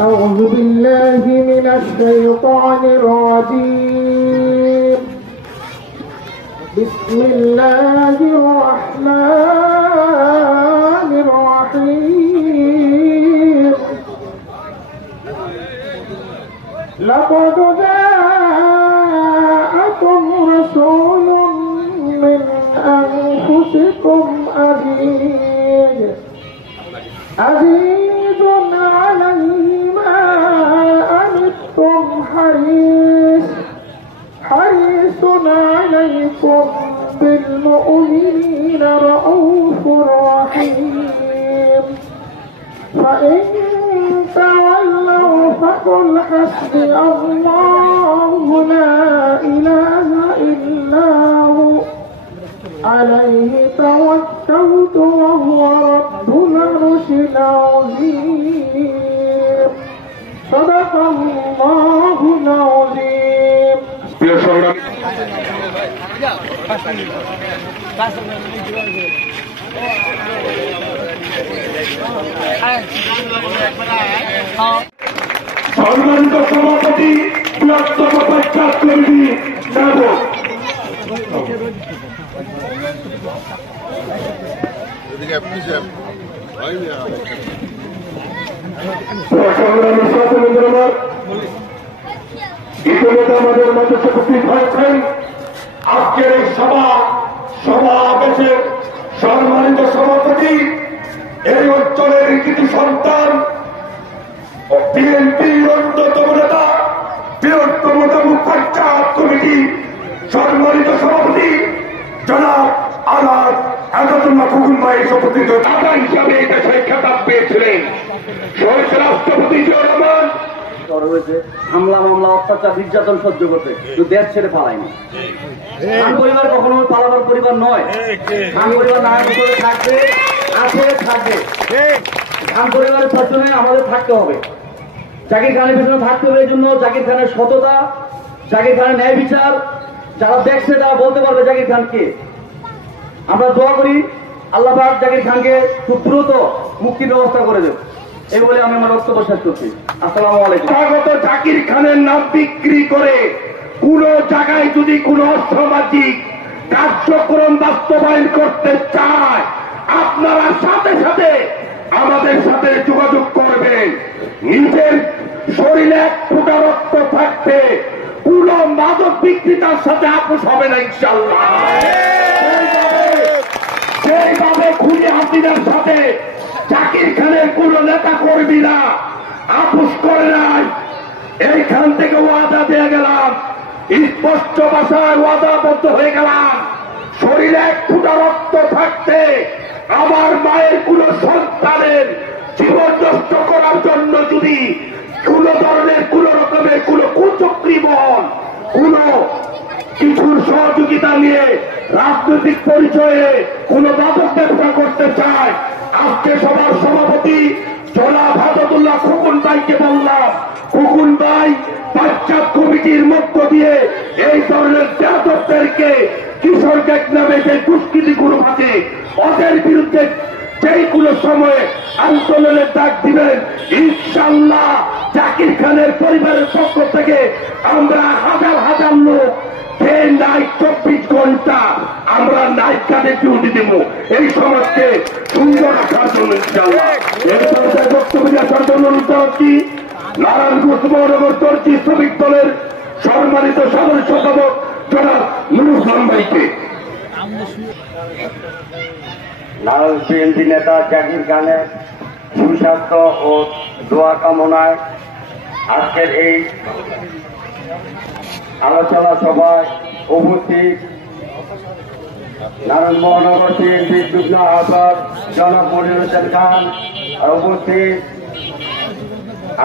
أعوذ بالله من الشيطان الرجيم بسم الله الرحمن الرحيم لقد جاءكم رسول من أنفسكم عزيز عليه ما عنتم حريص عليكم بالمؤمنين رؤوف رحيم فإن تولوا فقل حسبي الله لا إله إلا هو عليه توكلت وهو رب العرش العظيم صدق الله العظيم. সম্মানিত সভাপতি বৃহত্তম পঞ্চায়েত কমিটি ইতিমধ্যে আমাদের মাঝে উপস্থিত হয়েছেন আজকের এই সমাবেশের সম্মানিত সভাপতি, এই অঞ্চলের কৃতি সন্তান ও বিএনপির অন্যতম নেতা বৃহত্তম পঞ্চায়েত কমিটি সম্মানিত সভাপতি জনাব আলাদ আজাদুল্লাহ খোকন ভাই শপথিত দাদা হিসাবে এই দেশে খেতাব পেয়েছিলেন শহীদ রাষ্ট্রপতি জিয়াউর রহমান। হামলা মামলা অত্যাচার নির্যাতন সহ্য করতে দেশ ছেড়ে পালায়নি। খান পরিবার কখনো পালাবার পরিবার নয়। খান পরিবার না থাকবে, আছে থাকবে। খান পরিবারের পেছনে আমাদের থাকতে হবে, জাকির খানের পেছনে থাকতে হবে। এই জন্য জাকির খানের সততা, জাকির খানের ন্যায় বিচার যারা দেখছে তারা বলতে পারবে জাকির খানকে। আমরা দোয়া করি আল্লাহ পাক জাকির খানকে খুব দ্রুত মুক্তির ব্যবস্থা করে দেব। এই বলে আমি আমার বক্তব্য শেষ করছি। আসসালামু আলাইকুম। স্বাগত জাকির খানের নাম বিক্রি করে কোন জায়গায় যদি কোন অসামাজিক কার্যক্রম বাস্তবায়ন করতে চায়, আপনারা সাথে সাথে আমাদের সাথে যোগাযোগ করবেন। নিজের শরীরে এক ফোঁটা রক্ত থাকতে কোন মাদক বিক্রেতার সাথে আপোষ হবে না ইনশাআল্লাহ। সেইভাবে খুনি হাসিনার সাথে জাকির খানের কোন নেতা কর্মীরা আপোষ করে নাই। এইখান থেকে ওয়াদা দিয়ে গেলাম, স্পষ্ট ভাষায় ওয়াদাবদ্ধ হয়ে গেলাম, শরীরে এক ফোঁটা রক্ত থাকতে আমার মায়ের কোন সন্তানের জীবন নষ্ট করার জন্য যদি কোন ধরনের কোন রকমের কোন কুচক্রী মহল কোন কিছুর সহযোগিতা নিয়ে রাজনৈতিক পরিচয়ে কোন মাদক ব্যবসা করতে চায়, আজকে সবার সভাপতি জনাব আজাদুল্লাহ খোকন ভাইকে বললাম, খোকন ভাই পঞ্চায়েত কমিটির মধ্য দিয়ে এই ধরনের যাদবদেরকে কিশোর গ্যাং নামে যে দুষ্কৃতি গ্রুপ আছে ওদের বিরুদ্ধে যেই কোনো সময়ে আন্দোলনের ডাক দিবেন। ইনশাআল্লাহ জাকির খানের পরিবারের পক্ষ থেকে আমরা হাজার হাজার লোক নাইট 24 ঘন্টা আমরা নাইট কার্ডে ডিউটি দেব এই সমাজকে সুন্দর রাখার জন্য। ইনশাআল্লাহ এর বক্তব্য দেওয়ার জন্য অনুরোধ করছি নারায়ণগঞ্জ মহানগর দর্জি শ্রমিক দলের সম্মানিত সাধারণ সম্পাদক জনাব নুরুল ইসলাম ভাইকে। নারায়ণ বিএনপি নেতা জাকির খানের সুস্বাস্থ্য ও দোয়া কামনায় আজকের এই আলোচনা সভায় উপস্থিত নারায়ণ মহানগর বিএনপি যুগ্ম আহ্বায়ক জনাব মনির হোসেন খান, উপস্থিত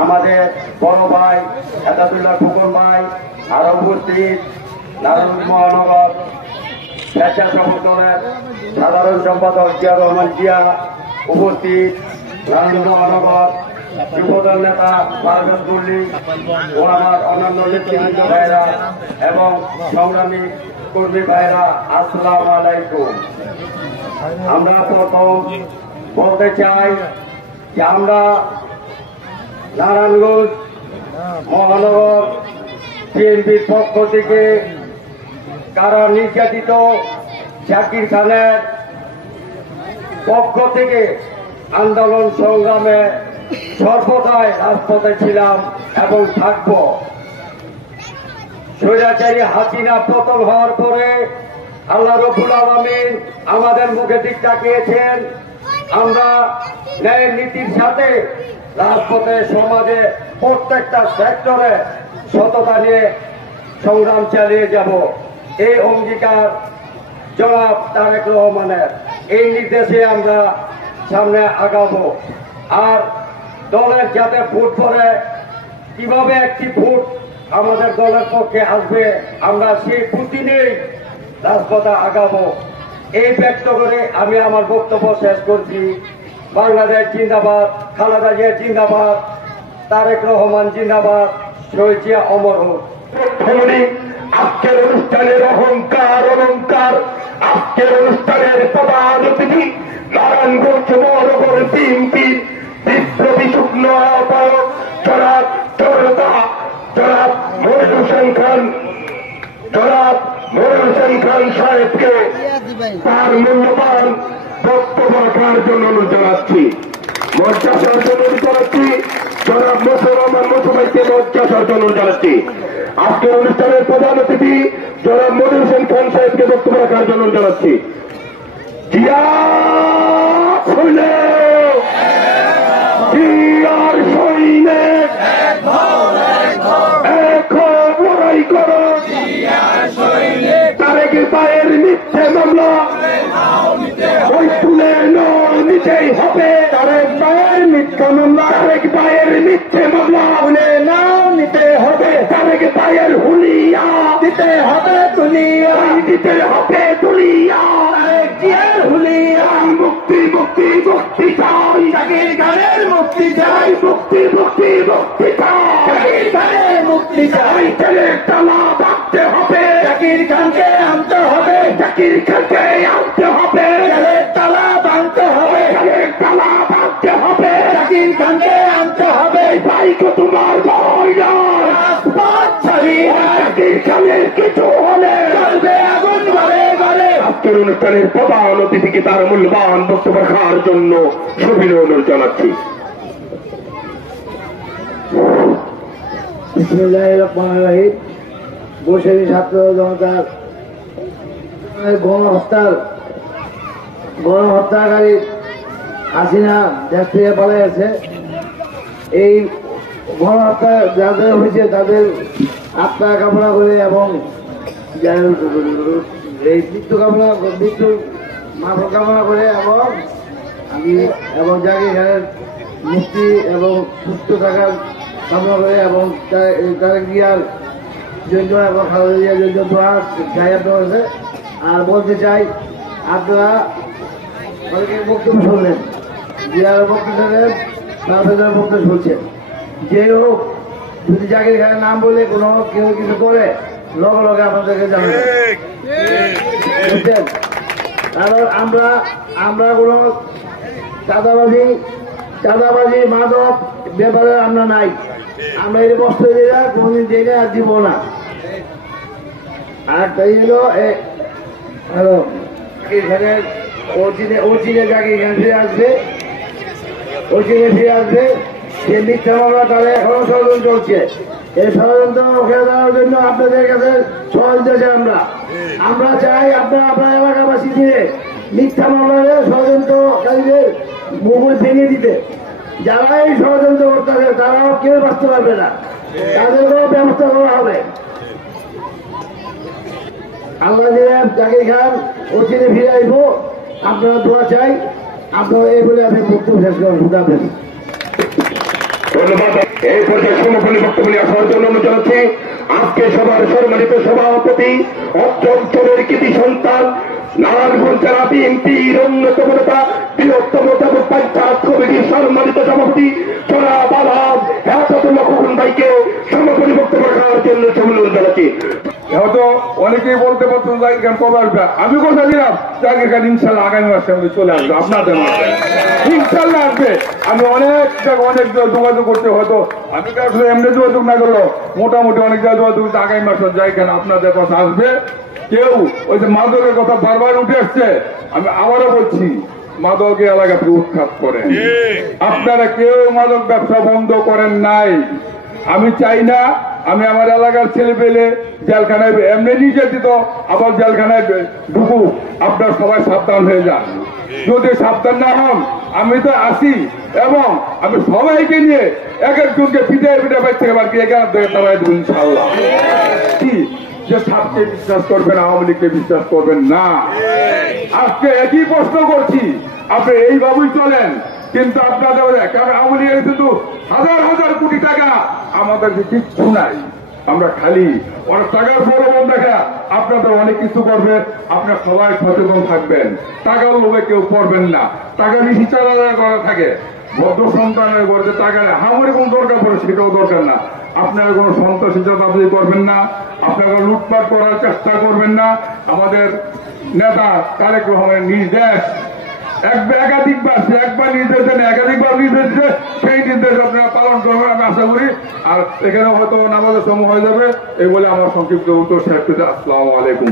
আমাদের বড় ভাই আজাদুল্লাহ খোকন ভাই, আর উপস্থিত নারায়ণ মহানগর স্বেচ্ছাসেবক দলের সাধারণ সম্পাদক জিয়াউর রহমান জিয়া, উপস্থিত নারায়ণ মহানগর যুবদল নেতা পারভেজ মুল্লিক ও আমার অন্যান্য নেতৃবৃন্দ ভাইরা এবং সংগ্রামী কর্মী ভাইরা, আসসালামু আলাইকুম। আমরা প্রথম বলতে চাই যে আমরা নারায়ণগঞ্জ মহানগর বিএনপির পক্ষ থেকে কারা নির্যাতিত জাকির খানের পক্ষ থেকে আন্দোলন সংগ্রামে সর্বদাই রাজপথে ছিলাম এবং থাকব। স্বৈরাচারী হাসিনা পতন হওয়ার পরে আল্লাহ রাব্বুল আলামিন আমাদের মুখে দিক তাকিয়েছেন। আমরা ন্যায় নীতির সাথে রাজপথে সমাজে প্রত্যেকটা সেক্টরে সততা নিয়ে সংগ্রাম চালিয়ে যাব। এই অঙ্গীকার জনাব তারেক রহমানের, এই নির্দেশে আমরা সামনে আগাবো। আর দলের যাতে ভোট পড়ে, কিভাবে একটি ভোট আমাদের দলের পক্ষে আসবে, আমরা সেই ভোটই নিয়ে রাজপথে আগাবো। এই ব্যক্ত করে আমি আমার বক্তব্য শেষ করছি। বাংলাদেশ জিন্দাবাদ, খালেদা জিয়া জিন্দাবাদ, তারেক রহমান জিন্দাবাদ, শহীদ জিয়া অমর হোক। আজকের অনুষ্ঠানের অহংকার অলংকার, আজকের অনুষ্ঠানের প্রধান অতিথি নারায়ণগঞ্জ মহানগর বিএনপির বিপ্লবী যুগ্ম আহ্বায়ক জনাব মনির হোসেন খান সাহেবকে তার মূল্যবান বক্তব্য রাখার জন্য অনুরোধ জানাচ্ছি। মঞ্চাসার জন্য অনুরোধ জানাচ্ছি। জনাব মুসলমান মুসলমানকে মঞ্চাসার জন্য অনুরোধ জানাচ্ছি। আজকের অনুষ্ঠানের প্রধান অতিথি জনাব মনির হোসেন খান সাহেবকে বক্তব্য রাখার জন্য অনুরোধ জানাচ্ছি। জিয়ার সৈনিক লড়াই করো, তারেক পায়ের মিথ্যে মামলা ওই তুলে নিতেই হবে। তারেক পায়ের মিথ্যা মামলা, তারেক পায়ের মিথ্যে মামলা তুলে নাও নিতে হবে। তারেক পায়ের হুলিয়া দিতে হবে, তুলিয়া দিতে হবে, তুলিয়া হুলিয়া। মুক্তি মুক্তি মুক্তি চাই, জাকির খানের মুক্তি চাই, মুক্তি মুক্তি মুক্তি চাই, জাকির খানের মুক্তি চাই। ছেলের তালা ভাঙতে হবে, জাকির খানকে আনতে হবে, জাকির খানকে আনতে হবে। ছেলের তালা ভাঙতে হবে, ছেলের তালা ভাঙতে হবে, জাকির খানকে আনতে হবে। ভাইকে তোমার ভয় নয়, রাজপথ ছাড়িয়ে জাকির খানের কিছু হলে চলবে আগুন ঘরে ঘরে। আজকের অনুষ্ঠানের প্রধান অতিথিকে তার মূল্যবান বক্তব্য রাখার জন্য সুবিধা অনুরোধ জানাচ্ছি। বিসমিল্লাহির রহমানির রহিম। বৈষম্য ছাত্র জনতার গণহত্যাকারী হাসিনা দেশ থেকে পালিয়েছে। এই গণহত্যা যাদের হয়েছে তাদের আত্মা কামনা করে এবং এই মৃত্যুর মাফ কামনা করে এবং জাকির খানের মুক্তি এবং সুস্থ থাকার কামনা করে এবং তারেক জিয়ার জন্য এবং খালেদা জিয়ার জন্য দোয়া চাই আপনার কাছে। আর বলতে চাই, আপনারা অনেকের বক্তব্য শুনলেন, জিয়ার বক্তব্য শুনলেন, তাদের বক্তব্য শুনছেন। যে হোক, যদি জাকির খানের নাম বলে কোনো কেউ কিছু করে লগে লগে আপনাদেরকে জানাবেন, বুঝছেন? কারণ আমরা কোনো চাঁদাবাজি মাদক ব্যাপারে আমরা নাই। আমরা এই বস্ত্র দিয়ে কোনদিন দিই না, আর দিব না। আর তাই হলো এখানে অচিনে জাকির খান ফিরে আসবে, সে মিথ্যা মামলা তাহলে এখনো ষড়যন্ত্র চলছে। এই ষড়যন্ত্র রুখে দেওয়ার জন্য আপনাদের কাছে সহযোগিতা চাই। আমরা চাই আপনার এলাকাবাসী দিয়ে মিথ্যা মামলায় ষড়যন্ত্রকারীদের মুখ ভেঙে দিতে। যারা এই ষড়যন্ত্র করতেছে তারাও কেউ বাঁচতে পারবে না, তাদেরকেও ব্যবস্থা করা হবে। আমরা যে জাকির খান অচিরে ফিরে আসব, আপনারা দোয়া চাই। আপনারা এই বলে আমি বক্তব্য শেষ করেন। খুদাহাফেজ। ধন্যবাদ। এই পর্যায়ে সমকালী বক্তব্য নিয়ে আসার জন্য অনুরোধ জানাচ্ছি আজকে সবার সম্মানিত সভাপতি, অঞ্চলের কৃতি সন্তান, নারায়ণগঞ্জ জেলা বিএনপির অন্যতম নেতা, বৃহত্তম পঞ্চায়েত কমিটির সম্মানিত সভাপতি জনাব আলহাজ হেফাজতুল্লাহ খোকন ভাইকে সমকালী বক্তব্য রাখার জন্য অনুরোধ জানাচ্ছি। হয়তো অনেক অনেকেই বলতে পারতো জাকির খান কবে আসবে, আমি কথা দিলাম জাকির খান ইনশাল্লাহ আগামী মাসে আমি চলে আসবো আপনাদের মাসে, ইনশাল্লাহ আসবে। আমি অনেক জায়গায় অনেক যোগাযোগ করতে, হয়তো আমি তো আসলে এমনি যোগাযোগ না করলো মোটামুটি অনেক জায়গায় যোগাযোগ করতে আগামী মাসে জাকির খান আপনাদের কথা আসবে। কেউ ওই যে মাদকের কথা বারবার উঠে আসছে, আমি আবারও বলছি মাদকের এলাকা থেকে উৎখাত করেন। আপনারা কেউ মাদক ব্যবসা বন্ধ করেন নাই। আমি চাই না আমি আমার এলাকার ছেলে পেলে জেলখানায় এমনি নির্যাতিত আবার জেলখানায় ঢুকুক। আপনারা সবাই সাবধান হয়ে যান। যদি সাবধান না হন আমি তো আসি এবং আমি সবাইকে নিয়ে এক একজনকে পিঠে পিঠে বাচ্চা এবার ইনশাল্লাহ। কি যে সাপকে বিশ্বাস করবেন, আওয়ামী লীগকে বিশ্বাস করবেন না। আজকে একই প্রশ্ন করছি, আপনি এইভাবেই চলেন কিন্তু আপনাদের কারণ আওয়ামী লীগের কিন্তু হাজার হাজার কোটি টাকা, আমাদের কিচ্ছু নাই। আমরা খালি অনেক টাকার প্রলোভন দেখা আপনাদের অনেক কিছু করবে। আপনারা সবাই সচেতন থাকবেন, টাকার লোভে কেউ করবেন না। টাকা বেশি চালানো করা থাকে, ভদ্র সন্তানের ঘরে টাকা হামরে কোন দরকার পড়ে সেটাও দরকার না। আপনারা কোনো সন্ত্রাসী চাঁদাবাজি করবেন না, আপনারা লুটপাট করার চেষ্টা করবেন না। আমাদের নেতা তারেক রহমানের নির্দেশ একাধিকবার, একবার নির্দেশ দেন, একাধিকবার নির্দেশ দিতে, সেই নির্দেশ আপনারা পালন করবেন আমি আশা করি। আর এখানে হয়তো নামাজের সময় হয়ে যাবে, এই বলে আমার সংক্ষিপ্ত উত্তর শেষ করতে। আসসালামু আলাইকুম।